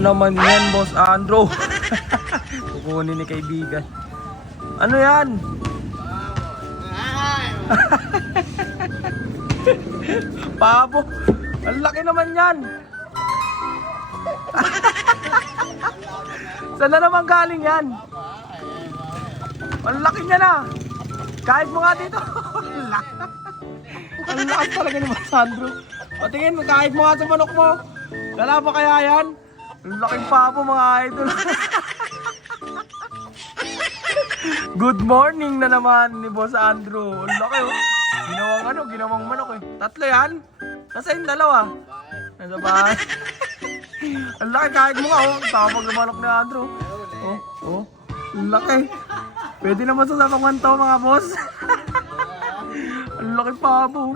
naman yan, Boss Andrew? Kukunin ni kaibigan. Ano yan? Pabo. Ang laki naman yan. Saan na naman galing yan? Ang laki niya na. Kahit mo nga dito. Ang lakas talaga ni Boss Andrew. Patingin, kahit mo nga sa manok mo. Lala ba kaya yan? Ang laking pabo mga idol. Good morning na naman ni Boss Andrew. Ang laki oh. Ginawang manok eh. Tatlo yan? Nasa yung dalawa? Nasa bahay. Ang laki kahit mo nga oh. Tapag na manok ni Andrew. Oh. Ang laki. Pwede naman sa sapangan to mga boss. Ang laki pabo.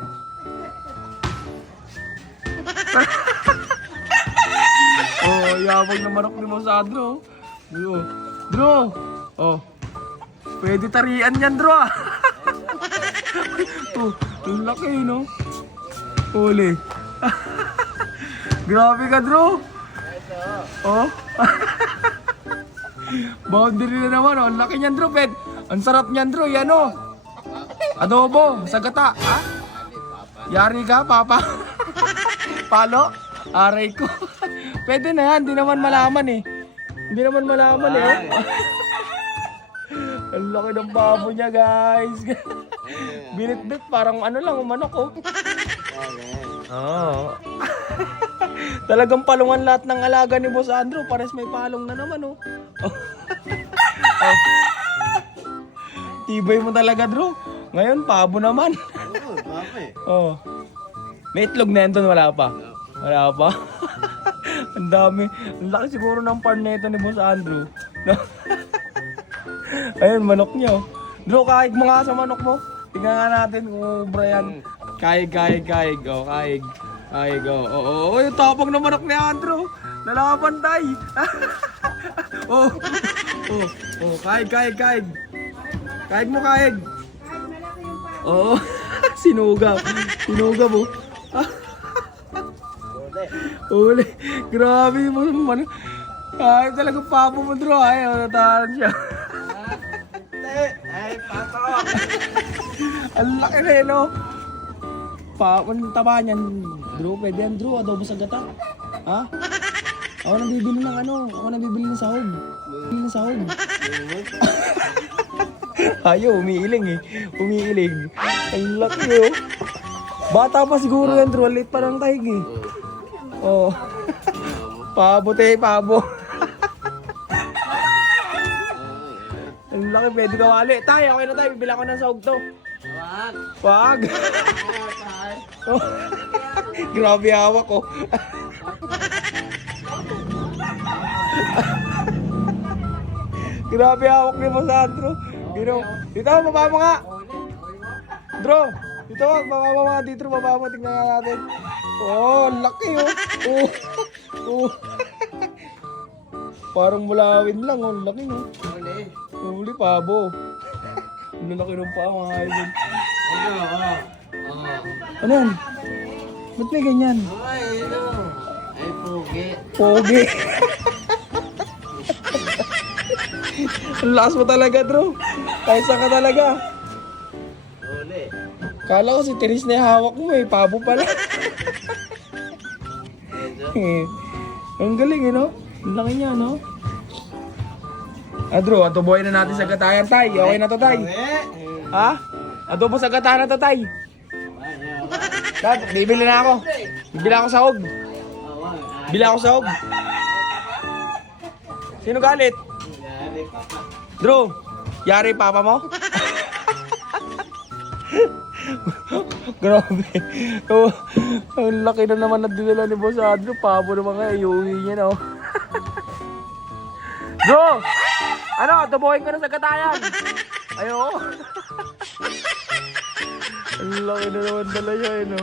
Oh, yabang na manok ni Boss Andrew. Drew. Oh. Pwede tarian yan, Drew ah. Oh, ang laki no. Huli. Grabe ka, Drew. Oh. Boundary na naman oh. Ang laki niyan, Drew. Ang sarap niyan, Drew. Yan oh. Adobo, sa gata. Ha? Yari ka, papa. Palo? Aray ko. Pwede na yan, hindi naman malaman eh. Hindi naman malaman eh. Ang laki ng babo niya guys. Binit-bit, parang ano lang, manok oh. Oo. Talagang palungan lahat ng alaga ni Boss Andrew. Pares may palong na naman oh. Oh. Tibay mo talaga, Drew. Ngayon, pabo naman. Oo, papa eh. Oh. May itlog na yan doon, wala pa? Wala pa? Ang dami. Ang laki siguro ng farm nito ni Boss Andrew. No? Ayun, manok niya. Drew, kahig mo nga sa manok mo. Tingnan nga natin kung Brian. Kahig. Oh, kahig. Oh, yung tapang na manok ni Andrew. Nalakapantay. Oh, kahig. Kahig mo, kahig. Oo. Sinuga mo. Uli. Grabe mo naman. Ay, talagang pabo mo, Drew. Ay, natahan siya. Ay, pato. Ang laki na yun, no? Ang taba niyan, Drew. Pwede yan, Drew. Adobo sa gata. Ha? Ako nang bibili ng ano. Ako nang bibili ng sahog. Ayaw, umiiling eh. Ang laki oh. Bata pa siguro yan, Drew. Late pa ng kahig eh. Oh. Pabo. Ang laki, pwede ka wali. Tay, okay na tayo. Bibili ako ng sahog to. Wag. Oh. Grabe hawak ko. Grabe hawak ni Boss Andrew. Dito, baba mo nga. Drew, dito, baba mo nga dito. Baba mo, tignan nga natin. Oh, laki oh. Oh. Parang mulawin lang oh. Laki no. Huli pabo. Ang laki ng paa mga idol. Ano yan? Ba't may ganyan? Ay, Pogi. Ang lakas mo talaga, Drew. Kaisa ka talaga. Kala ko si Teres na yung hawak mo eh. Pabo pala. Ang galing no? Ang laki niya no? Drew, adoboy na natin sa gatayan, Tay. Okay na to, Tay. Ha? Adobo sa gatayan na to, Tay. Dad, bibili na ako. Bibili ako sahog. Sino galit? Drew, yari papa mo? Grabe. Oh, ang laki na naman nadala ni Boss Andrew. Pabo naman nga, iuwi niya na oh. Drew! Ano, adobohin ko na sa gatayan. Ayo. Ang laki na naman dala niya, no?